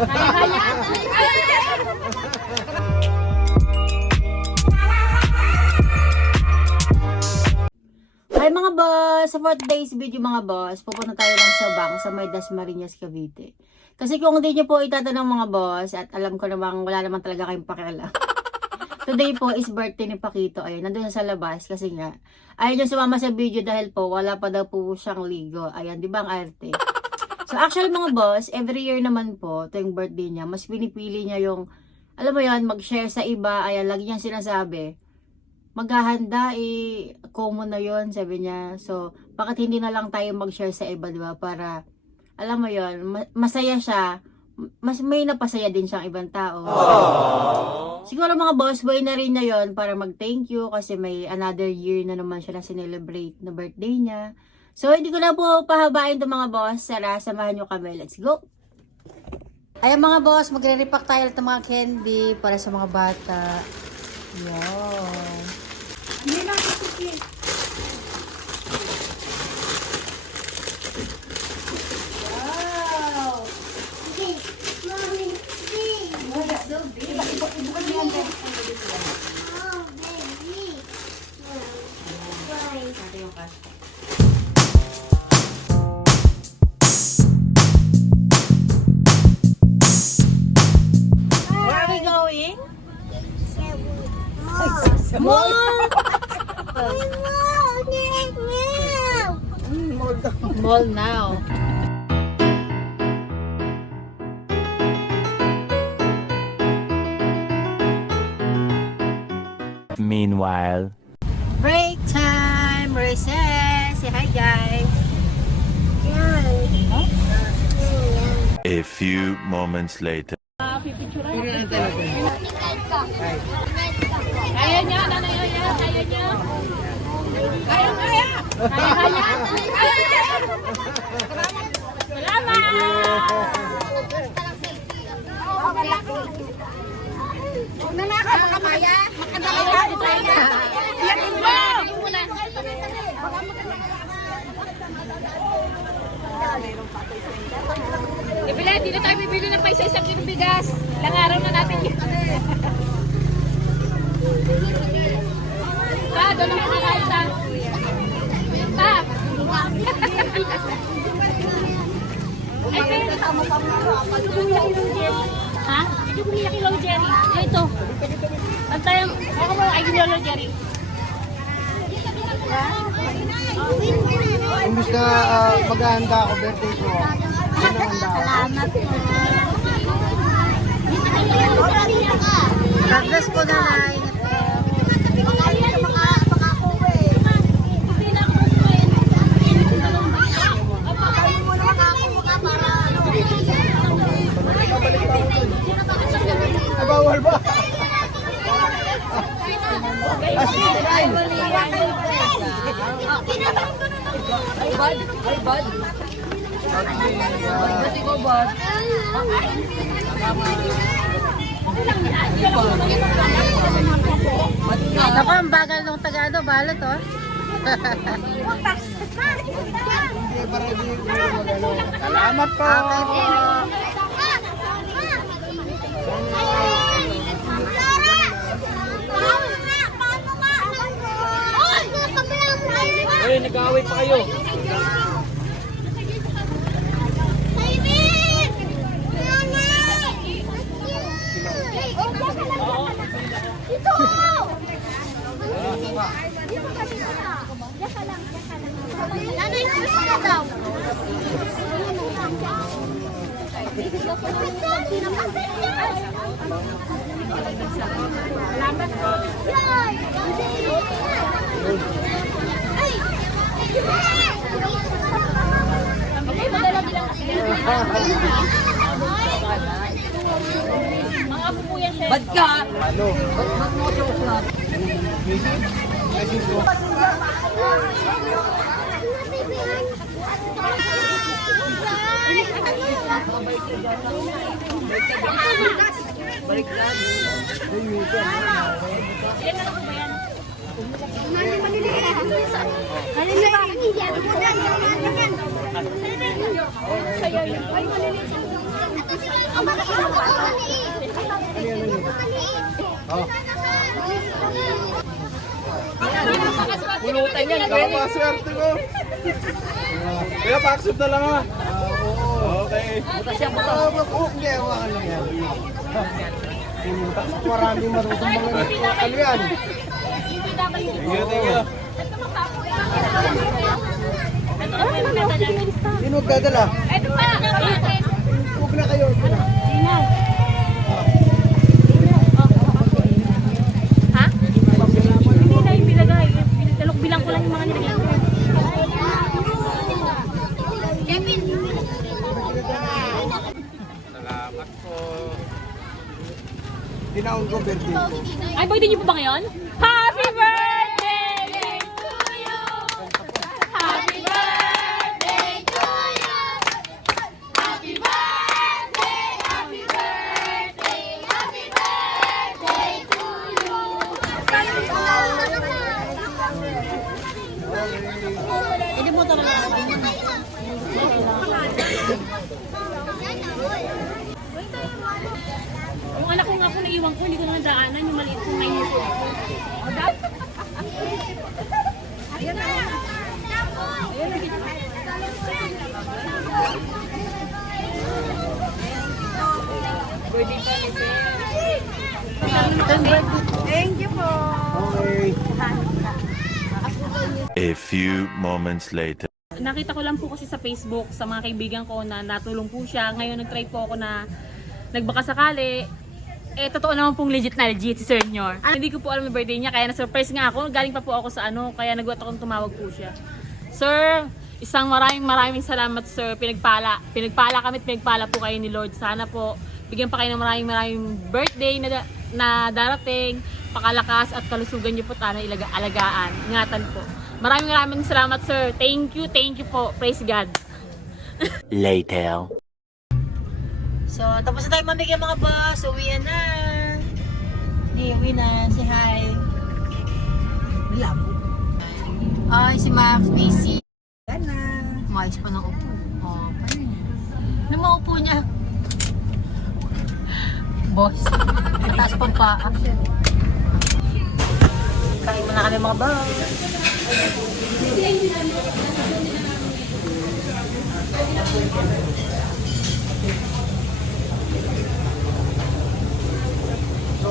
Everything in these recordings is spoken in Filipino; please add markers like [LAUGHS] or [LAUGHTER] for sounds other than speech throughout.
Hi mga boss! Sa fourth day's video mga boss, pupunta tayo lang sa bank sa may Dasmariñas, Cavite. Kasi kung hindi nyo po itatanong mga boss, at alam ko namang wala naman talaga kayong pakialam. [LAUGHS] Today po is birthday ni Pakito. Ayun, nandun na sa labas kasi nga, ayaw nyo sumama sa video dahil po wala pa daw po siyang ligo. Ayan, di ba ang arte? So actually mga boss, every year naman po, tuwing birthday niya, mas pinipili niya yung, alam mo yan, mag-share sa iba. Ayan, lagi niyang sinasabi, maghahanda, eh, common na yon sabi niya. So, bakit hindi na lang tayo mag-share sa iba, di ba? Para, alam mo yon ma- masaya siya, mas may napasaya din siyang ibang tao. Siguro mga boss, way na rin na yon para mag-thank you kasi may another year na naman siya na sinelebrate na birthday niya. So, hindi ko na po pahabain to mga boss. Tara, samahan nyo kami. Let's go! Ayan mga boss, magre-repack tayo ng mga candy para sa mga bata. Wow! Ito Mall! Mall now. Meanwhile, Break time! Recess! Say hi guys! a few moments later. Kaya niya, nanay Oya, kaya niya. Kaya, kaya. Kaya, kaya. Salamat. Nanaka, baka maya. Makadalawa ko tayo. Iyakin mo. Ibila, di na tayo bibili ng paisa isang kilo bigas. Ilang araw na natin doon na makakain ta. Pa. Ay, pero tama pa kung ilaw, Jerry. Ha? Kung nila ilaw, Jerry. Ito. Antayan. Ako mo, ay ginolo, Jerry. Imbis na ah, maghahanda ako birthday ko, yun ang handa ako. God bless po nanay. Ah, bawal ba? Ah, 69. Naku, ang bagal nung tagado, balot oh. Ko. Salamat po. Okay po. Salamat po. Mga apo po yan, sir. Ba't ka? Ano? Ilan na po ba yan? Sa'yo maliliit. Oh. Pulutan yan, Napakaswerte ko. Kaya pa-accept na lang ha. Okay. Butas yan, butas. Oh, oh, hindi, hawakan lang yan. Pumunta sa maraming marunong mga ano yan. Thank you, thank you. Sino magdadala? Ito pa! Huwag na kayo. huwag na. Ha? Hindi na yung bilagay. Talok bilang ko lang yung mga nilagay ko. Kevin! Salamat po. Dinaon ko birthday ko. Ay, birthday niyo po ba ngayon? Naiwan ko, hindi ko naman daanan yung maliit kong nine years old ko. Okay. A few moments later. Nakita ko lang po kasi sa Facebook sa mga kaibigan ko na natulong po siya. Ngayon nag-try po ako na nagbaka sakali. Eh, totoo naman pong legit na legit si Sir Nyor. Ah, hindi ko po alam yung birthday niya, kaya na-surprise nga ako. Galing pa po ako sa ano, kaya nagulat akong tumawag po siya. Sir, isang maraming maraming salamat sir. Pinagpala. Pinagpala kami at pinagpala po kayo ni Lord. Sana po bigyan pa kayo ng maraming maraming birthday na, na darating. Pakalakas at kalusugan niyo po sana ilaga alagaan. Ingatan po. Maraming maraming salamat sir. Thank you, thank you po. Praise God. [LAUGHS] Later. So, tapos na tayo mamigay mga boss. Uwian na. Hindi, uwi na. Si hi. Malabo. Ay, si Max, busy. Gana. Umayos pa ng upo. Oh, paano yun? Ano upo niya? Boss. Taas pang paa. Kain mo na kami mga boss. Happy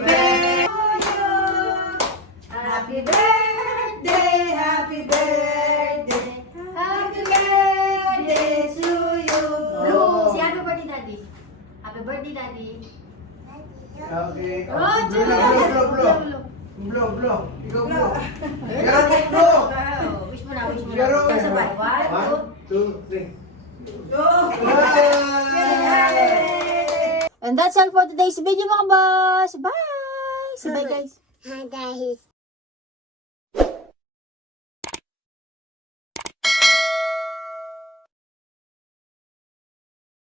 birthday! Happy birthday! Happy birthday! Happy birthday to you! Blue! Si happy Daddy. Happy birthday, Daddy. Okay. Oh, Blow blow, blow, blow. Blow, blow. Ikaw blow. Ikaw blow. Wish mo na, wish mo na. Sigaro. Sabay. One, two, three. And that's all for today's video mga boss. Bye! Say bye guys. Hi guys.